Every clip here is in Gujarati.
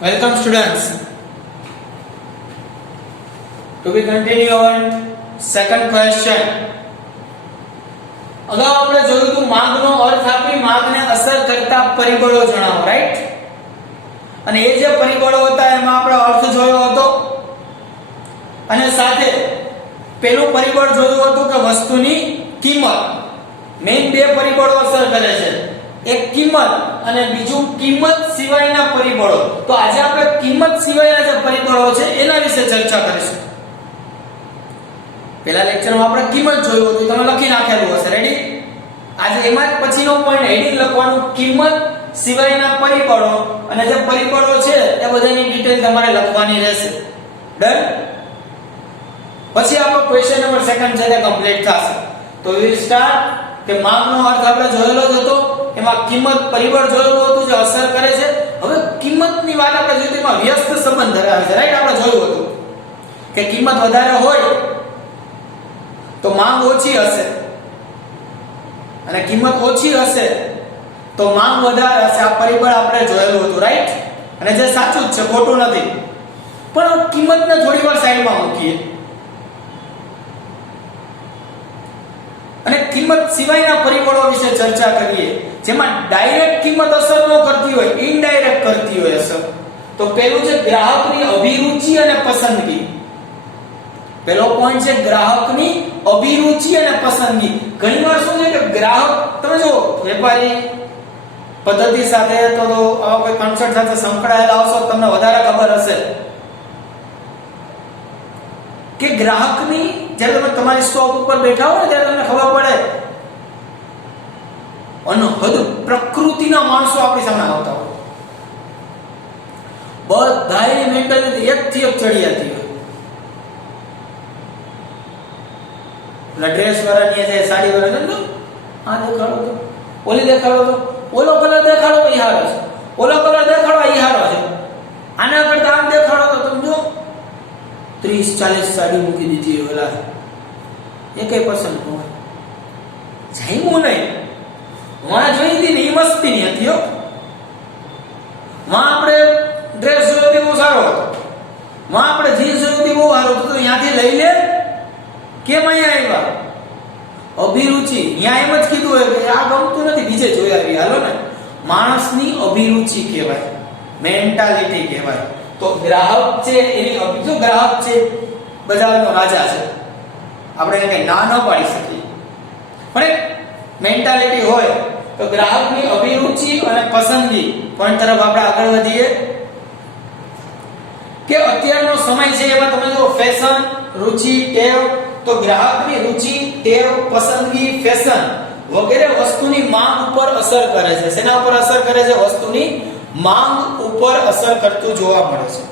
Welcome students. To be continue our second question. અગાઉ આપણે જોયું હતું માંગનો અર્થ આપી માંગને અસર કરતા પરિબળો જણાવો, રાઈટ? અને એ જે પરિબળો હતા એમાં આપણે અર્થ જોયો હતો અને સાથે પેલું પરિબળ જોયું હતું કે વસ્તુની કિંમત. મેઈન બે પરિબળો અસર કરે છે, એક કિંમત અને બીજું કિંમત સિવાયના પરિબળો. તો આજે આપણે કિંમત સિવાયના જે પરિબળો છે એના વિશે ચર્ચા કરીશું. પહેલા લેક્ચરમાં આપણે કિંમત જોયું હતું, તમે લખી નાખેલું હશે, રેડી? આજે એમાં જ પછીનો પોઈન્ટ હેડિંગ લખવાનું કિંમત સિવાયના પરિબળો, અને જે પરિબળો છે એ બધાની ડિટેલ તમારે લખવાની રહેશે. ડન? પછી આપણો ક્વેશ્ચન નંબર સેકન્ડ છે તે કમ્પ્લીટ થશે. તો વી સ્ટાર્ટ કે માંગનો અર્થ આપણે જોયેલો જ હતો, એમાં કિંમત પરિબળ જોયેલું હતું જે અસર કરે છે. હવે કિંમતની વાત આપણે જોઈ તો એમાં વ્યસ્ત સંબંધ ધરાવે છે, રાઈટ? આપણે જોયું હતું કે કિંમત વધારે હોય તો માંગ ઓછી હશે, અને કિંમત ઓછી હશે તો માંગ વધારે હશે. આ પરિબળ આપણે જોયેલું હતું, રાઈટ? અને જે સાચું જ છે, ખોટું નથી. પણ કિંમતને થોડી વાર સાઈડમાં મૂકીએ અને કિંમત સિવાયના પરિબળો વિશે ચર્ચા કરીએ, જેમાં ડાયરેક્ટ કિંમત અસર ન કરતી હોય, ઇનડાયરેક્ટ કરતી હોય અસર. તો પહેલું છે ગ્રાહકની અભિરુચિ અને પસંદગી. પહેલો પોઈન્ટ છે ગ્રાહકની અભિરુચિ અને પસંદગી. ઘણીવાર શું છે કે ગ્રાહક, તમે જો વેપારી પદ્ધતિ સાથે તો આવા કોઈ કોન્સેપ્ટ સાથે સંકળાયેલા આવશો તમને વધારે ખબર હશે કે ગ્રાહકની, જ્યારે તમે તમારી સ્ટોપ ઉપર બેઠા હો ને ત્યારે તમને ખબર પડે અનહદ પ્રકૃતિના માણસો આપણી સામે આવતા હોય. બધાની મેન્ટાલિટી એકથી એક ચડિયાતી હોય. ડ્રેસ વાળાની છે, સાડી વાળા આ દેખાડો તો, ઓલી દેખાડો તો, ઓલો કલર દેખાડો તો ઈ હારો છે, ઓલો કલર દેખાડો ઈ હારો છે, આના કરતા આમ દેખાડો તો તમે જો 30-40 સાડી મૂકી દીધી ઓલા, એકેય પસંદ ન હોય. જામ્યું નહીં. વાં જોઈ હતી ને એ મસ્તીની હતી હો. વાં આપણે ડ્રેસ જોયો હતી બહુ સારો હતો, વાં આપણે જીન્સ જોયું હતી બહુ સારું હતું, તો ત્યાંથી લઈ લે. કેમ અહીંયા આવ્યા? અભિરુચિ. ત્યાં એમ જ કીધું હોય કે આ ગમતું નથી, બીજે જોઈ આવી, હાલો ને. માણસની અભિરુચિ કહેવાય, મેન્ટાલિટી કહેવાય. તો ગ્રાહક છે એની જો ગ્રાહક છે બજારનો રાજા છે, આપણે એને કઈ ના ન પાડી શકીએ, પણ એક મેન્ટાલિટી હોય તો ગ્રાહકની અભિરુચિ અને પસંદગી પોઈન્ટ તરફ આપણે આગળ વધીએ કે અત્યારનો સમય છે એમાં તમે જો ફેશન, રુચિ, ટેવ, તો ગ્રાહકની રુચિ, ટેવ, પસંદગી, ફેશન વગેરે વસ્તુની માંગ ઉપર અસર કરે છે. શેના ઉપર અસર કરે છે? વસ્તુની માંગ ઉપર અસર કરતું જોવા મળે છે.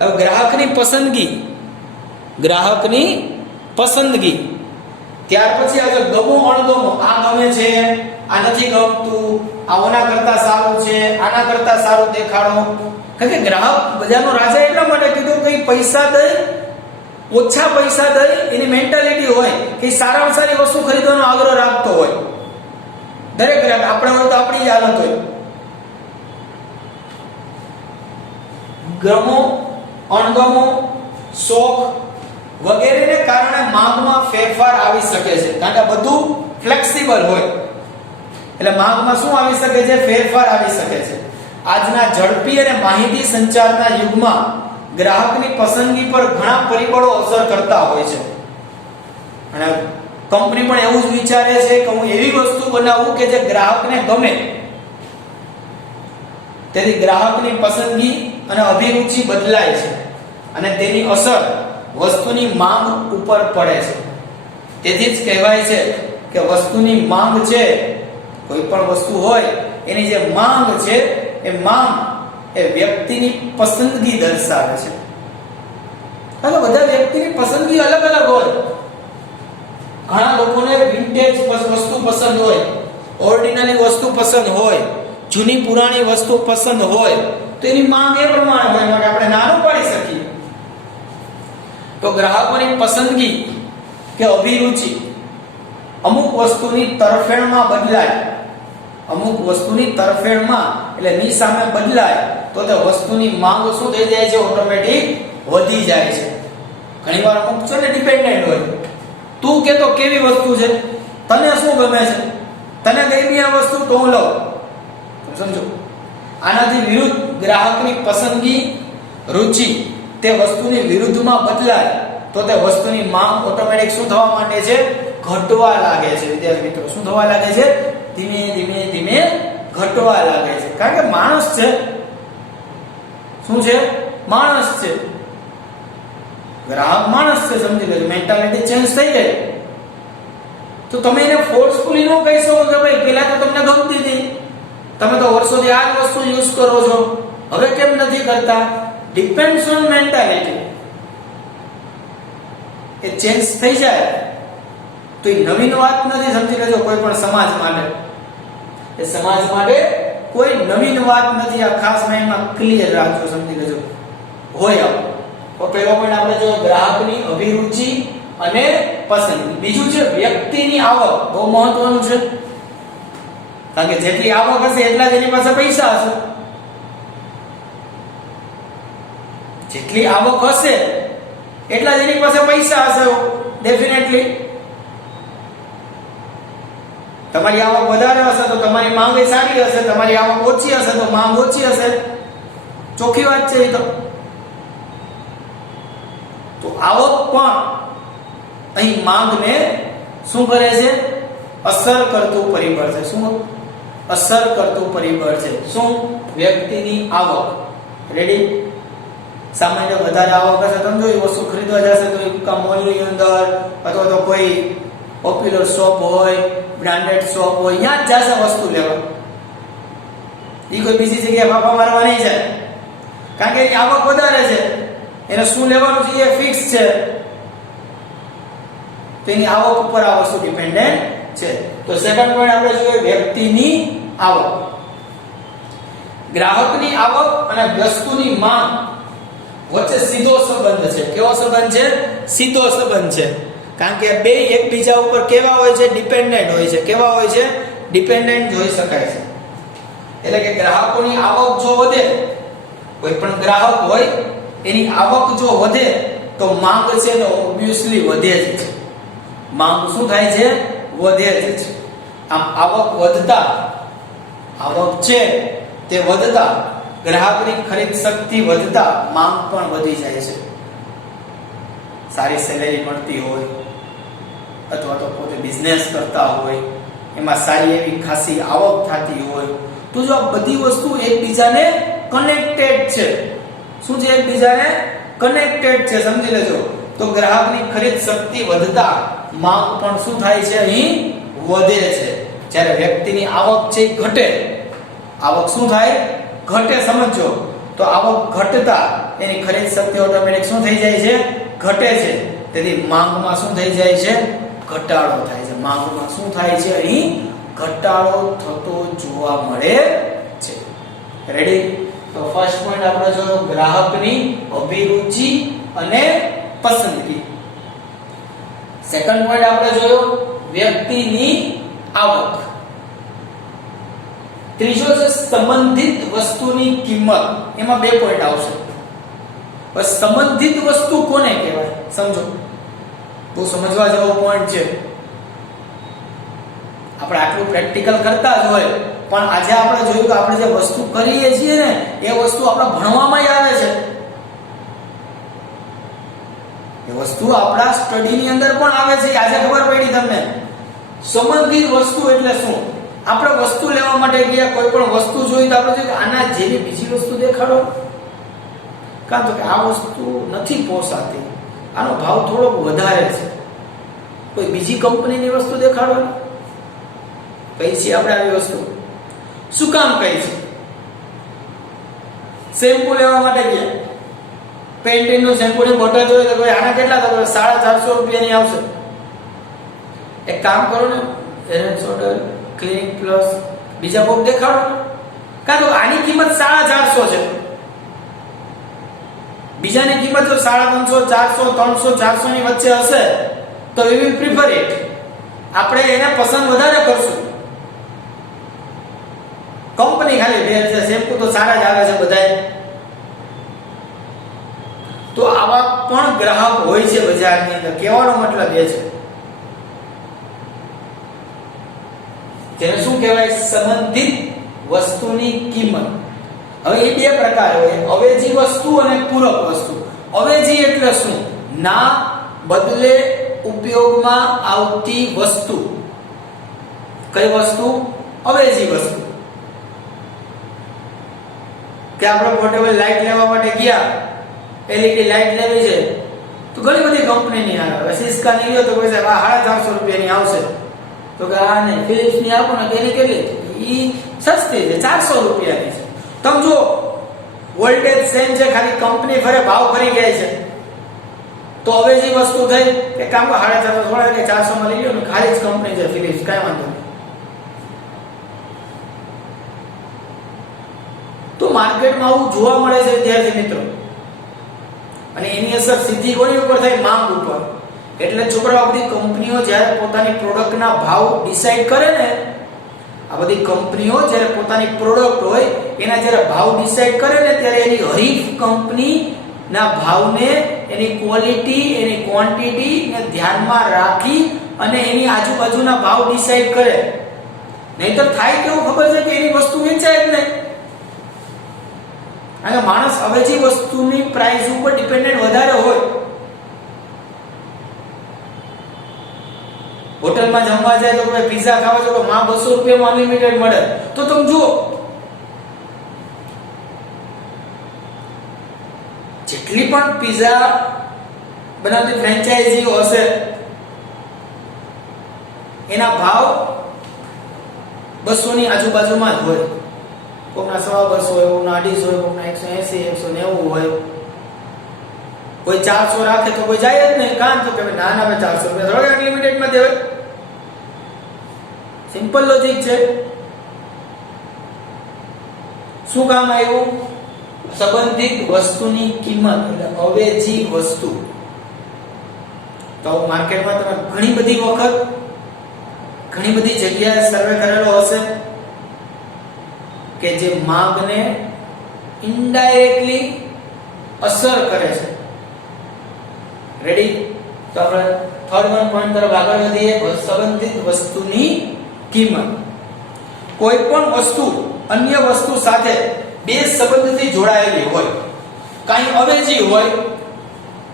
હવે ગ્રાહકની પસંદગી ત્યાર પછી આગળ ગમો અણગમો. આ ગમે છે, આ નથી ગમતું, આ ઓના કરતા સારું છે, આના કરતા સારું દેખાડો. કારણ કે ગ્રાહક બજારનો રાજા એટલા માટે કીધું કે પૈસા દઈ, ઓછા પૈસા દઈ, એની મેન્ટાલિટી હોય કે સારામાં સારી વસ્તુ ખરીદવાનો આગ્રહ રાખતો હોય. દરેક ગ્રાહક આપણે હોય તો આપણી જ હાલત હોય. ગમો, અણગમો, શોખ વગેરેને કારણે માંગમાં ફેરફાર આવી શકે છે, કારણ કે બધું ફ્લેક્સિબલ હોય એટલે માંગમાં શું આવી શકે છે? ફેરફાર આવી શકે છે. આજના ઝડપી અને માહિતી સંચારના યુગમાં ગ્રાહકની પસંદગી પર ઘણા પરિબળો અસર કરતા હોય છે, અને કંપની પણ એવું જ વિચારે છે કે હું એવી વસ્તુ બનાવું કે જે ગ્રાહકને ગમે. તેથી ગ્રાહકની પસંદગી અને અભિરુચિ બદલાય છે અને તેની અસર વસ્તુની માંગ ઉપર પડે છે. તેથી જ કહેવાય છે કે વસ્તુની માંગ છે, કોઈ પણ વસ્તુ હોય એની જે માંગ છે એ માંગ એ વ્યક્તિની પસંદગી દર્શાવે છે. હવે બધા વ્યક્તિની પસંદગી અલગ અલગ હોય. ઘણા લોકોને વિન્ટેજ વસ્તુ પસંદ હોય, ઓર્ડિનરી વસ્તુ પસંદ હોય, જૂની પુરાણી વસ્તુ પસંદ હોય, તો એની માંગ એ પ્રમાણે હોય માટે આપણે ના ન પાડી શકીએ. તો ગ્રાહકોની પસંદગી કે અભિરુચિ અમુક વસ્તુની તરફેણમાં બદલાય, અમુક વસ્તુની તરફેણમાં એટલે ની સામે બદલાય તો તે વસ્તુની માંગ શું થઈ જાય છે? ઓટોમેટિક વધી જાય છે. ઘણીવાર અમુક છે ને ડિપેન્ડન્ટ હોય. તું કે તો કેવી વસ્તુ છે, તને શું ગમે છે, તને ગમી આ વસ્તુ તો હું લઉં. સમજો, આનાથી વિરુદ્ધ ગ્રાહકની પસંદગી, રુચિ તે વસ્તુની વિરુદ્ધમાં બદલાય તો તે વસ્તુની માંગ ઓટોમેટિક શું થવા માંડે છે? ઘટવા લાગે છે. વિદ્યાર્થી મિત્રો, શું થવા લાગે છે? ધીમે ધીમે ધીમે ઘટવા લાગે છે. કારણ કે માણસ છે. શું છે? માણસ છે. ગ્રાહક માણસ છે, સમજી લેજો. મેન્ટાલિટી ચેન્જ થઈ જાય તો તમે એને ફોર્સફુલી ન કહી શકો કે ભાઈ પહેલા તો તમને ગમતી હતી, તમે તો વર્ષોથી આ જ વસ્તુ યુઝ કરો છો, હવે કેમ નથી કરતા? Depends on mentality. A change થઈ જાય તો એ નવીન વાત નથી, સમજી લેજો. કોઈ પણ સમાજ માટે, એ સમાજ માટે કોઈ નવીન વાત નથી. આ ખાસ માઇન્ડમાં ક્લિયર રાખજો, સમજી લેજો. હોય તો પહેલો પોઈન્ટ આપણે જો ગ્રાહકની અભિરુચિ અને પસંદગી. બીજું છે વ્યક્તિની આવક. બહુ મહત્વનું છે, કારણ કે જેટલી આવક હશે એટલા જ એની પાસે પૈસા હશે. જેટલી આવક હશે એટલા જ એની પાસે પૈસા હશે. ડેફિનેટલી તમારી આવક વધારે હશે તો તમારી માંગ સારી હશે, તમારી આવક ઓછી હશે તો માંગ ઓછી હશે. ચોખ્ખી વાત છે. તો આવક પણ અહીં માંગને શું કરે છે? અસર કરતું પરિબળ છે. શું અસર કરતું પરિબળ છે? શું? વ્યક્તિની આવક. રેડી? સામાન્ય વધારે આવક હશે, સમજો એ વસ્તુ ખરીદવા જશે તો એક મોલની અંદર અથવા તો કોઈ પોપ્યુલર શોપ હોય, બ્રાન્ડેડ શોપ હોય, ત્યાં જ જશે વસ્તુ લેવા. એ કોઈ બીજી જગ્યાએ ફાફા મારવા નહીં જાય, કારણ કે એની આવક વધારે છે. એને શું લેવાનું છે એ ફિક્સ છે, તો એની આવક ઉપર આ વસ્તુ ડિપેન્ડન્ટ છે. તો સેકન્ડ પોઈન્ટ આપણે જોઈએ વ્યક્તિની આવક. ગ્રાહકની આવક અને વસ્તુની માંગ વચ્ચે સીધો સંબંધ છે. કેવો સંબંધ છે? સીધો સંબંધ છે. કારણ કે બે એકબીજા ઉપર કેવા હોય છે? ડિપેન્ડન્ટ હોય છે. કેવા હોય છે? ડિપેન્ડન્ટ જોઈ શકાય છે. એટલે કે ગ્રાહકોની આવક જો વધે, કોઈ પણ ગ્રાહક હોય એની આવક જો વધે તો માંગ છે તો ઓબ્વિયસલી વધે જ છે. માંગ શું થાય છે? વધે જ છે. આમ આવક વધતા, આવક છે તે વધતા, ગ્રાહકની ખરીદ શક્તિ વધતા માંગ પણ વધી જાય છે. સારી સેલેરી મળતી હોય અથવા તો પોતે બિઝનેસ કરતા હોય, એમાં સારી એવી ખાસી આવક થતી હોય, તો જો આ બધી વસ્તુ એકબીજાને કનેક્ટેડ છે. શું છે? એકબીજાને કનેક્ટેડ છે. સમજી લેજો. તો ગ્રાહકની ખરીદ શક્તિ વધતા માંગ પણ શું થાય છે? અહીં વધે છે. જ્યારે વ્યક્તિની આવક છે ઘટે, આવક શું થાય? ઘટે. સમજો. તો આવક ઘટતા એની ખરીદ શક્તિ ઓટોમેટિક શું થઈ જાય છે? ઘટે છે. તેથી માંગમાં શું થઈ જાય છે? ઘટાડો થાય છે. માંગમાં શું થાય છે? અહીં ઘટાડો થતો જોવા મળે છે. રેડી? તો ફર્સ્ટ પોઈન્ટ આપણે જોયો ગ્રાહકની અભિરુચિ અને પસંદગી. સેકન્ડ પોઈન્ટ આપણે જોયો વ્યક્તિની આવક. ત્રીજો છે સંબંધિત વસ્તુની કિંમત. એમાં બે પોઈન્ટ આવશે. બસ સંબંધિત વસ્તુ કોને કહેવાય? સમજો, બહુ સમજવા જેવો પોઈન્ટ છે. આપણે આટલું પ્રેક્ટિકલ કરતા જ હોય, પણ આજે આપણે જોયું કે આપણે જે વસ્તુ કરીએ છીએ ને એ વસ્તુ આપણા ભણવામાં આવે છે. એ વસ્તુ આપણા સ્ટડીની અંદર પણ આવે છે. આજે ખબર પડી તમને. સંબંધિત વસ્તુ એટલે શું? આપણે વસ્તુ લેવા માટે ગયા, કોઈ પણ વસ્તુ જોઈ તો આપણે જોઈએ આના જેવી બીજી વસ્તુ દેખાડો, કારણ કે આ વસ્તુ નથી પોસાતી, આનો ભાવ થોડોક વધારે છે, કોઈ બીજી કંપનીની વસ્તુ દેખાડો. કઈ છે આપણે આવી વસ્તુ? શું કામ કઈ છે? શેમ્પુ લેવા માટે ગયા, પેન્ટીનનું શેમ્પુની બોટલ જોઈએ તો આના કેટલા? તો 450 રૂપિયાની આવશે. એક કામ કરો ને, head and shoulder, clinic plus, બીજા કોક દેખાડો. કાં તો આની કિંમત 450 છે, બીજાની કિંમત જો 350, 400, 300, 400 ની વચ્ચે હશે તો we will prefer it. આપણે એને પસંદ વધારે કરશું. કંપની ખાલી બે છે, શેમ્પુ તો સારા જ આવે છે બધાય, આવા પણ ગ્રાહક હોય છે બજારની અંદર. કહેવાનો મતલબ એ છે જેને શું કહેવાય, સંબંધિત વસ્તુની કિંમત. હવે એ બે પ્રકાર હોય, અવેજી વસ્તુ અને પૂરક વસ્તુ. અવેજી એટલે શું? ના બદલે ઉપયોગમાં આવતી વસ્તુ. કઈ વસ્તુ? અવેજી વસ્તુ. કે આપણે પોર્ટેબલ લાઈટ લેવા માટે ગયા, એલઈડી લાઈટ લેવી છે તો ઘણી બધી કંપનીની આવે. સિસ્કા ની લ્યો તો કોઈ સાહેબ 450 રૂપિયાની આવશે, તો કે આ ને ફિલિપ્સ ની આપો ને કેની કેટલી? ઈ સસ્તી છે, 400 રૂપિયાની છે. તમે જો વોલ્ટેજ સેમ છે, ખાલી કંપની ફરે ભાવ ફરી ગયા છે, તો અવેજી વસ્તુ થઈ કે કામ કો 450 થોડા કે 400 માં લઈ લ્યો ને, ખાલી જ કંપની છે ફિલિપ્સ, કાઈ વાંધો નહીં. તો માર્કેટમાં આવું જોવા મળે છે વિદ્યાર્થી મિત્રો, અને એની અસર સીધી કોની ઉપર થાય? માંગ ઉપર. એટલે છોકરાઓ, બધી કંપનીઓ જ્યારે પોતાની પ્રોડક્ટના ભાવ ડિસાઈડ કરે ને, આ બધી કંપનીઓ જ્યારે પોતાની પ્રોડક્ટ હોય એના જ્યારે ભાવ ડિસાઈડ કરે ને, ત્યારે એની હરીફ કંપનીના ભાવને, એની ક્વોલિટી, એની ક્વોન્ટિટી ને ધ્યાનમાં રાખી અને એની આજુબાજુના ભાવ ડિસાઈડ કરે. નહીતર થાય કેવું ખબર છે કે એની વસ્તુ વેચાય જ નહીં. અને માણસ અવેજી વસ્તુની પ્રાઇસ ઉપર ડિપેન્ડન્ટ વધારે હોય. હોટલમાં જમવા જાય તો કોઈ પિઝા ખાવા જો માં 200 રૂપિયામાં અનલિમિટેડ મળે, તો તમે જુઓ જેટલી પણ પિઝા બનાવતી ફ્રેન્ચાઇઝીઓ હશે એના ભાવ 200 ની આજુબાજુમાં જ હોય. કોકના 250 હોય, કોકના 250 હોય, કોકના 180 190 હોય. કોઈ 400 રાખે તો કોઈ જાય જ નહીં. કામ તો કે ના ના 400 રૂપિયા થોડા અનલિમિટેડ માં દેવાય. સિમ્પલ લોજિક છે. શું કામ આવ્યું? સંબંધિત વસ્તુની કિંમત એટલે અવેજી વસ્તુ. તો માર્કેટમાં તમે ઘણી બધી વખત ઘણી બધી જગ્યાએ સર્વે કરેલો હશે કે જે માંગને ઇનડાયરેક્ટલી અસર કરે છે. રેડી? તો આપણે થર્ડ પોઈન્ટ તરફ આગળ વધીએ. સંબંધિત વસ્તુની કિંમત. કોઈ પણ વસ્તુ અન્ય વસ્તુ સાથે બે સંબંધથી જોડાયેલી હોય, કાંઈ અવેજી હોય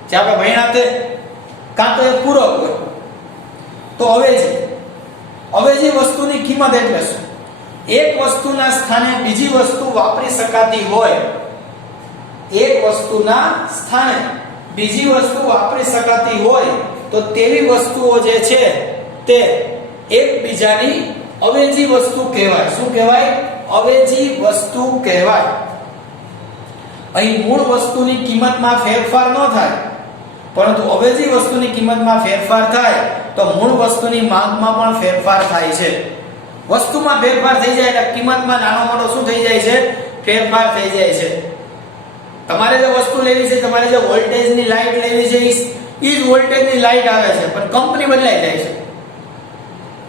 જે આપણે ભણ્યા તે, કાં તો એ પૂરક હોય, તો અવેજી વસ્તુની કિંમત એટલે શું? એક વસ્તુના સ્થાને બીજી વસ્તુ વાપરી શકાતી હોય, એક વસ્તુના સ્થાને બીજી વસ્તુ વાપરી શકાતી હોય તો તેવી વસ્તુઓ જે છે તે એકબીજાની અવેજી વસ્તુ કહેવાય. શું કહેવાય? અવેજી વસ્તુ કહેવાય. અહીં મૂળ વસ્તુની કિંમતમાં ફેરફાર ન થાય, પરંતુ અવેજી વસ્તુની કિંમતમાં ફેરફાર થાય તો મૂળ વસ્તુની માંગમાં પણ ફેરફાર થાય છે. વસ્તુમાં ફેરફાર થઈ જાય એટલે કિંમતમાં નાનો મોટો શું થઈ જાય છે? ફેરફાર થઈ જાય છે. તમારે જે વસ્તુ લેવી છે, તમારે જે વોલ્ટેજની લાઈટ લેવી છે, એ જ વોલ્ટેજની લાઈટ આવે છે, પણ કંપની બદલાઈ જાય છે.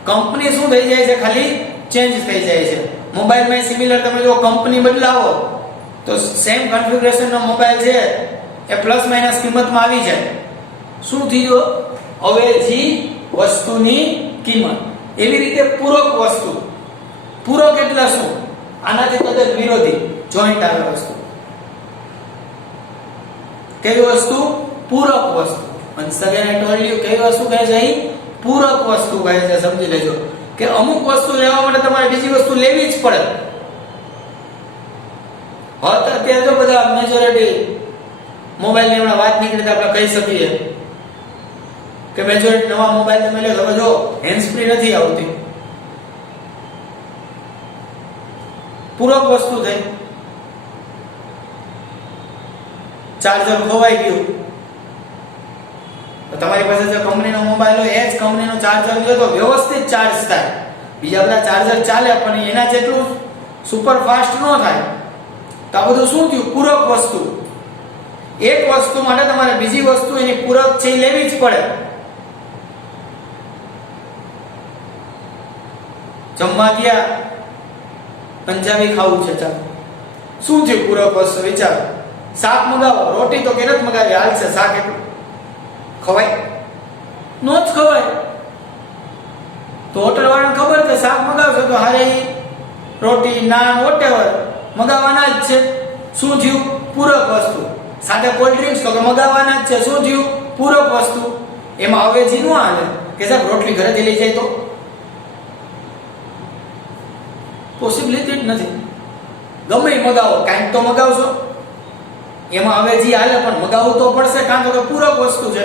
કંપની શું થઈ જાય છે? ખાલી ચેન્જ થઈ જાય છે. મોબાઈલમાં સિમિલર તમે જો કંપની બદલાવો તો સેમ કન્ફિગરેશનનો મોબાઈલ છે એ પ્લસ માઈનસ કિંમતમાં આવી જાય. શું થયું? અવેજી વસ્તુની કિંમત. એવી રીતે પૂરક વસ્તુ. પૂરક એટલે શું? આનાથી તદ્દન વિરોધી, જોઈન્ટ આવે વસ્તુ. કેવી વસ્તુ? પૂરક વસ્તુ. અને સગેન I told you કેવી વસ્તુ કહે છે? અહીં પૂરક વસ્તુ કહે છે. સમજી લેજો કે અમુક વસ્તુ લેવા માટે તમારે બીજી વસ્તુ લેવી જ પડે. અત્યારે તો બધા મેજોરિટી મોબાઈલની હમણાં વાત નીકળી તો આપણે કહી શકીએ કે મેજોરિટી નવા મોબાઈલ તમે લો, તમે જો હેન્ડ ફ્રી નથી આવતી. પૂરક વસ્તુ થઈ. ચાર્જર ખોવાઈ ગયું તો તમારી પાસે જે કંપનીનો મોબાઈલ હોય એ જ કંપનીનો ચાર્જર લ્યો તો વ્યવસ્થિત ચાર્જ થાય. બીજા બધા ચાર્જર ચાલે પણ એના જેટલું સુપર ફાસ્ટ ન થાય. તો આ બધું શું થયું? પૂરક વસ્તુ. એક વસ્તુ માટે તમારે બીજી વસ્તુ એની પૂરક છે એ લેવી જ પડે. જમવા ગયા, પંજાબી ખાવું છે, ચાલો શું થયું? પૂરક વસ્તુ. વિચારો શાક મગાવો, રોટી તો કે નથી મગાવી, હાલશે, શાક એટલું ખવાય? નો જ ખવાય. તો હોટલ વાળાને ખબર છે શાક મગાવશો તો હારે રોટી, નાન, વોટેવર મગાવવાના જ છે. શું થયું? પૂરક વસ્તુ. સાથે કોલ્ડ ડ્રિંક્સ તો કે મગાવવાના જ છે. શું થયું? પૂરક વસ્તુ. એમાં અવેજી નો આવે કે સાહેબ રોટલી ઘરેથી લઈ જાય તો પોસિબિલિટી જ નથી. ગમે એ મગાવો, કાંઈક તો મગાવશો, એમાં અવેજી હાલે, પણ મગાવવું તો પડશે, કાં તો કે પૂરક વસ્તુ છે.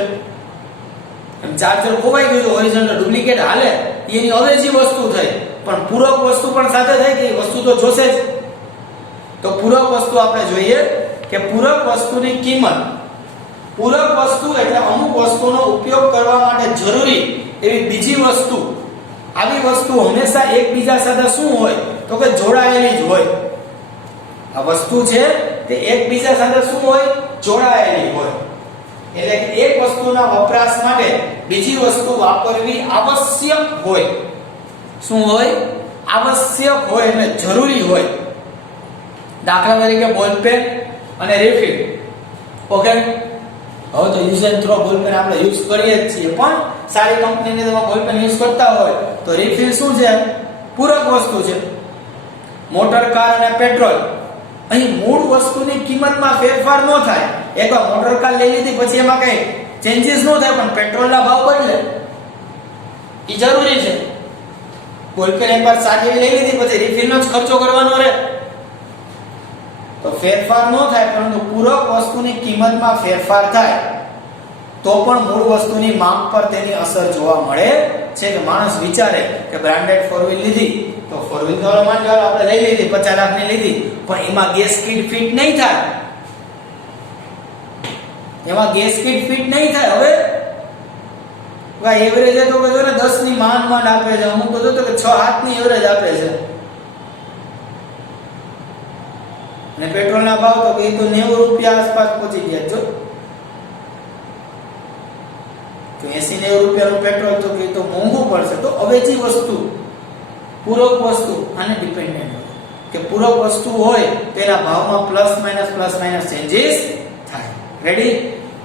એમ ચાર્જર ખોવાઈ ગયું, ઓરિજિનલ ડુપ્લિકેટ હાલે, એની અવેજી વસ્તુ થઈ, પણ પૂરક વસ્તુ પણ સાથે થાય કે વસ્તુ તો જોશે જ. તો પૂરક વસ્તુ આપણે જોઈએ કે પૂરક વસ્તુની કિંમત. પૂરક વસ્તુ એટલે અમુક વસ્તુનો ઉપયોગ કરવા માટે જરૂરી એવી બીજી વસ્તુ. આવી વસ્તુ હંમેશા એકબીજા સાથે શું હોય તો કે જોડાયેલી જ હોય. આ વસ્તુ છે તે એકબીજા સાથે શું હોય? જોડાયેલી હોય. એટલે કે એક વસ્તુના વપરાશ માટે બીજી વસ્તુ વાપરવી આવશ્યક હોય. શું હોય? આવશ્યક હોય એટલે જરૂરી હોય. દાખલા તરીકે બોલપેન અને રિફિલ. ઓકે, હવે તો યુઝ એન્ડ થ્રો બોલપેન આપણે યુઝ કરીએ જ છીએ, પણ સારી કંપનીની તમે બોલપેન યુઝ કરતા હોય તો રિફિલ શું છે? પૂરક વસ્તુ છે. મોટર કાર અને પેટ્રોલ, અહીં મૂળ વસ્તુની કિંમતમાં ફેરફાર ન થાય. એકવાર મોટર કાર લઈ લીધી પછી એમાં કઈ ચેન્જીસ ન થાય, પણ પેટ્રોલના ભાવ બદલે એ જરૂરી છે. બોલપેન એકવાર સારી લઈ લીધી પછી રિફિલનો જ ખર્ચો કરવાનો રહે તો ફેરફાર ન થાય, પરંતુ પૂરક વસ્તુની કિંમતમાં ફેરફાર થાય તો પણ મૂળ વસ્તુની માંગ પર તેની અસર જોવા મળે છે. કે માણસ વિચારે કે બ્રાન્ડેડ ફોર વ્હીલ લીધી તો ફોર વ્હીલ તો માની લો આપણે લઈ લીધી 50 લાખની લીધી, પણ એમાં ગેસ કીટ ફિટ નહીં થાય. એમાં ગેસ કીટ ફિટ નહીં થાય. હવે એવરેજ તો કે જો ને 10 ની માંડ આપે છે, અમુક તો જો કે 6-7 ની એવરેજ આપે છે. અને પેટ્રોલના ભાવ તો એ તો 90 રૂપિયા આસપાસ પહોંચી ગયા. જો 80-90 રૂપિયાનું પેટ્રોલ તો એ તો મોંઘું પડશે. તો અવેજી વસ્તુ, પૂરક વસ્તુ આને ડિપેન્ડન્ટ હોય કે પૂરક વસ્તુ હોય તેના ભાવમાં પ્લસ માઇનસ ચેન્જીસ થાય. રેડી?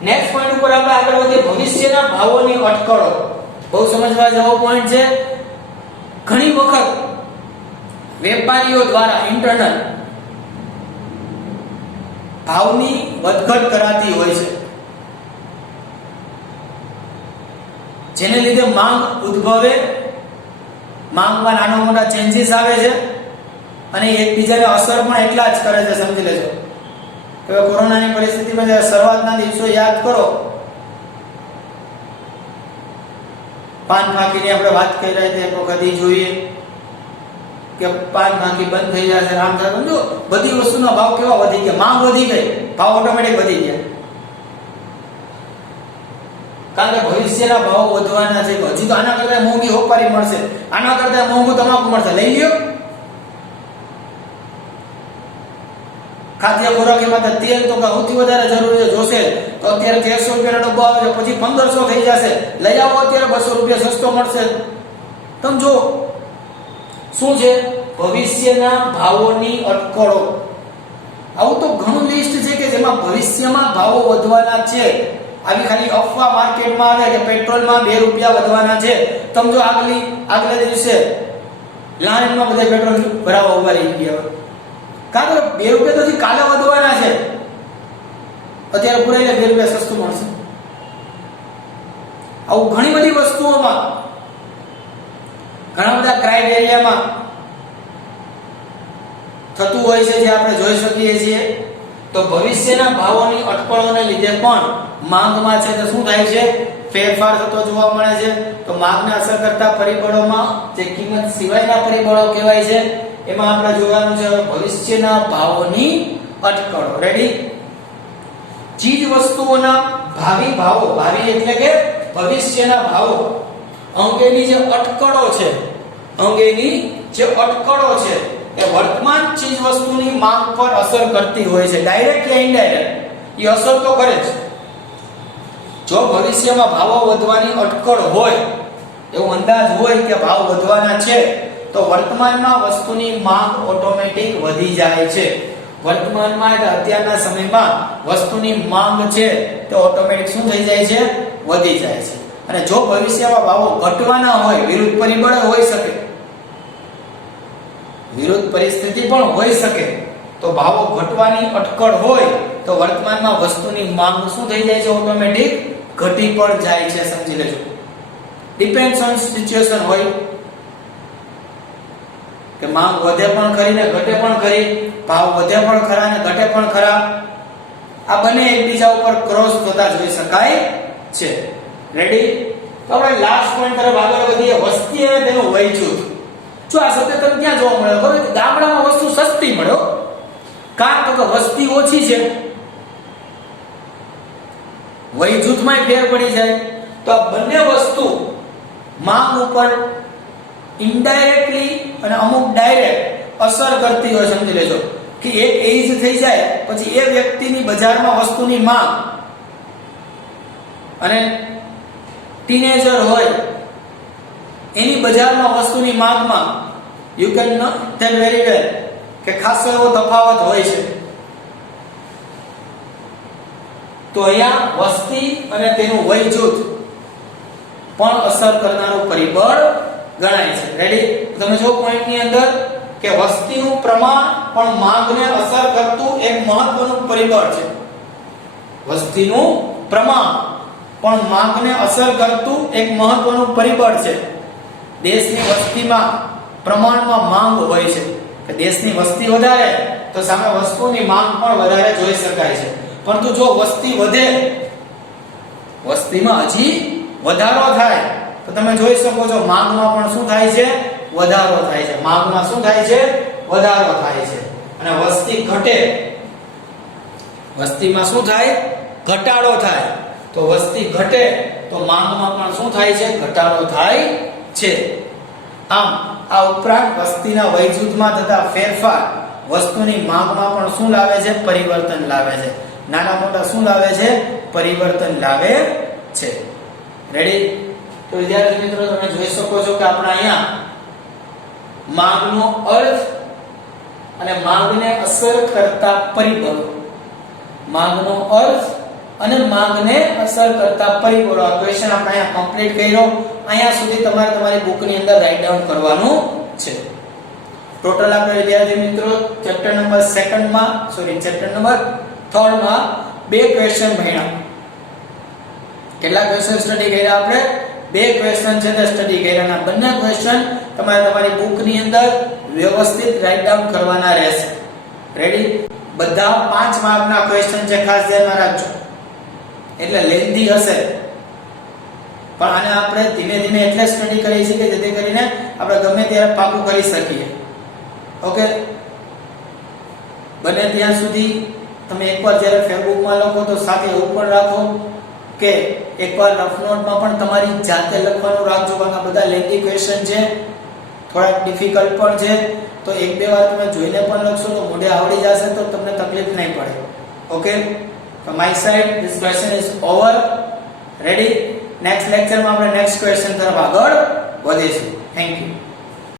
નેક્સ્ટ પોઈન્ટ ઉપર આપણે આગળ વધીએ. ભવિષ્યના ભાવોની અટકળો. બહુ સમજવા જેવો પોઈન્ટ છે. ઘણી વખત વેપારીઓ દ્વારા ઇન્ટરનલ ભાવની વધઘટ કરાતી હોય છે, જેને લીધે માંગ ઉદ્ભવે, માંગમાં નાના મોટા ચેન્જીસ આવે છે અને એકબીજાને અસર પણ એટલા જ કરે છે. સમજી લેજો કે કોરોનાની પરિસ્થિતિમાં જ્યારે શરૂઆતના દિવસો યાદ કરો, પાન ફાંકીની આપણે વાત કરી રહ્યા છીએ, એક વખત જોઈએ કે પાન ફાંકી બંધ થઈ જશે, આમ થાય. સમજો બધી વસ્તુના ભાવ કેવા વધી ગયા, માંગ વધી ગઈ, ભાવ ઓટોમેટિક વધી ગયા. કારણ કે ભવિષ્યના ભાવ વધવાના છે. હજી તો આના કરતા મોંઘી હોપારી મળશે, આના કરતા મોંઘું તમાકુ મળશે, લઈ લ્યો. ખાદ્ય ખોરાક એમાં તેલ તો સૌથી વધારે જરૂરી છે, જોશે તો અત્યારે 1300 રૂપિયાનો ડબ્બો આવે છે, પછી 1500 થઈ જશે. લઈ આવો અત્યારે 200 રૂપિયા સસ્તો મળશે. તમે જો શું છે? ભવિષ્યના ભાવોની અટકળો. આવું તો ઘણું લિસ્ટ છે કે જેમાં ભવિષ્યમાં ભાવો વધવાના છે. આવી ખાલી અફવા માર્કેટમાં આવે કે પેટ્રોલમાં 2 રૂપિયા વધવાના છે. તમે જો આગલા દિવસે લાઈનમાં બધા પેટ્રોલ ભરાવા ઉભા રહી ગયા. કારણ કે 2 રૂપિયા તો હજી કાલે વધવાના છે. અત્યારે પુરાઈને 2 રૂપિયા સસ્તું મળશે. આવું ઘણી બધી વસ્તુઓમાં, ઘણા બધા ક્રાઇટેરિયામાં થતું હોય છે, જે આપણે જોઈ શકીએ છીએ. તો ભવિષ્યના ભાવોની અટકળોને લીધે પણ માંગમાં છે તો શું થાય છે? ફેરફાર થતો જોવા મળે છે. તો માંગને અસર કરતા પરિબળોમાં જે કિંમત સિવાયના પરિબળો કહેવાય છે, એમાં આપણે જોવાનું છે ભવિષ્યના ભાવોની અટકળો. રેડી? ચીજ વસ્તુઓના ભાવિ ભાવો, ભાવિ એટલે કે ભવિષ્યના ભાવો અંગેની જે અટકળો છે, અંગેની જે અટકળો છે એ વર્તમાન ચીજ વસ્તુની માંગ પર અસર કરતી હોય છે. ડાયરેક્ટ કે ઇનડાયરેક્ટ એ અસર તો કરે જ. જો ભવિષ્યમાં ભાવો વધવાની અટકળ હોય, એવો અંદાજ હોય કે ભાવ વધવાના છે, તો વર્તમાનમાં વસ્તુની માંગ ઓટોમેટિક વધી જાય છે. વર્તમાનમાં એટલે અત્યારના સમયમાં વસ્તુની માંગ છે તે ઓટોમેટિક શું થઈ જાય છે, વધી જાય છે. અને જો ભવિષ્યમાં ભાવો ઘટવાના હોય, વિરુદ્ધ પરિબળ હોઈ શકે, વિરુદ્ધ પરિસ્થિતિ પણ હોઈ શકે, તો ભાવો ઘટવાની અટકળ હોય તો વર્તમાનમાં વસ્તુની માંગ શું થઈ જાય છે, ઓટોમેટિક ઘટી પણ જાય છે. સમજી લેજો. ડિપેન્ડ્સ ઓન સિચ્યુએશન હોય કે માંગ વધે પણ ખરી ને ઘટે પણ ખરી, ભાવ વધે પણ ખરા ને ઘટે પણ ખરા. આ બંને એકબીજા ઉપર ક્રોસ થતા જોઈ શકાય છે. રેડી? તો આપણે લાસ્ટ પોઈન્ટ તરફ આગળ વધીએ. વસ્તી અને તેનું વય જૂથ. જો આ સત્ય તમને ક્યાં જોવા મળે? ખબર છે, ગામડામાં વસ્તુ સસ્તી મળે, કારણ તો કે વસ્તી ઓછી છે, વય જૂથમાં ફેર પડી જાય. તો આ બંને વસ્તુ માંગ ઉપર ઇનડાયરેક્ટલી અને અમુક ડાયરેક્ટ અસર કરતી હોય. સમજી લેજો કે એક એજ થઈ જાય પછી એ વ્યક્તિની બજારમાં વસ્તુની માંગ, અને ટીનેજર હોય એની બજારમાં વસ્તુની માંગમાં you can tail very well કે ખાસો એવો તફાવત હોય છે. તો અહીંયા વસ્તી અને તેનું વય જૂથ પણ અસર કરનારું પરિબળ ગણાય છે. રેડી? તમે જો પોઈન્ટની અંદર કે વસ્તીનું પ્રમાણ પણ માંગને અસર કરતું એક મહત્વનું પરિબળ છે. વસ્તીનું પ્રમાણ પણ માંગને અસર કરતું એક મહત્વનું પરિબળ છે. દેશની વસ્તીમાં પ્રમાણમાં માંગ હોય છે કે દેશની વસ્તી વધારે તો સામે વસ્તુની માંગ પણ વધારે જોઈ શકાય છે. પરંતુ જો વસ્તી વધે, વસ્તીમાં હજી વધારો થાય તો તમે જોઈ શકો છો માંગમાં પણ શું થાય છે, વધારો થાય છે. માંગમાં શું થાય છે, વધારો થાય છે. અને વસ્તી ઘટે, વસ્તીમાં શું થાય, ઘટાડો થાય. તો વસ્તી ઘટે તો માંગમાં પણ શું થાય છે, ઘટાડો થાય છે. આમ આ ઉપરાંત વસ્તીના વય જૂથમાં થતા ફેરફાર વસ્તુની માંગમાં પણ શું લાવે છે, પરિવર્તન લાવે છે. નાના મોટા શું લાવે છે, પરિવર્તન લાવે છે. રેડી? તો વિદ્યાર્થી મિત્રો તમે જોઈ શકો છો કે આપણે અહીંયા માંગનો અર્થ અને માંગને અસર કરતા પરિબળો, માંગનો અર્થ અને માંગને અસર કરતા પરિબળો, આ ક્વેશ્ચન આપણે અહીંયા કમ્પ્લીટ કર્યો. અહીંયા સુધી તમારે તમારી બુકની અંદર રાઈટ ડાઉન કરવાનું છે. ટોટલ આપણે વિદ્યાર્થી મિત્રો ચેપ્ટર નંબર 2 માં ચેપ્ટર નંબર 3 માં 2 ક્વેશ્ચન ભણ્યા. કેટલા ક્વેશ્ચન સ્ટડી કર્યા આપણે? 2 ક્વેશ્ચન છે તે સ્ટડી કર્યા. અને બંને ક્વેશ્ચન તમારે તમારી બુકની અંદર વ્યવસ્થિત રાઈટ ડાઉન કરવાના રહેશે. રેડી? બધા 5 માર્કના ક્વેશ્ચન છે, ખાસ ધ્યાનમાં રાખજો. એટલે લેન્ધી હશે પણ આને આપણે ધીમે ધીમે એટલે સ્ટડી કરી છે કે જેથી કરીને આપણે ગમે ત્યારે પાકું કરી શકીએ. ઓકે? બને ત્યાં સુધી તમે એકવાર જ્યારે ફેસબુકમાં લખો તો સાથે એવું પણ રાખો કે એકવાર રફ નોટમાં પણ તમારી જાતે લખવાનું રાખજો, કારણ કે બધા લેન્ધી ક્વેશ્ચન છે, થોડા ડિફિકલ્ટ પણ છે. તો 1-2 વાર તમે જોઈને પણ લખશો તો મોઢે આવડી જશે તો તમને તકલીફ નહીં પડે. Okay? From my side, this question is over. Ready? Next lecture માં આપણે next question તરફ આગળ વધીશું. Thank you.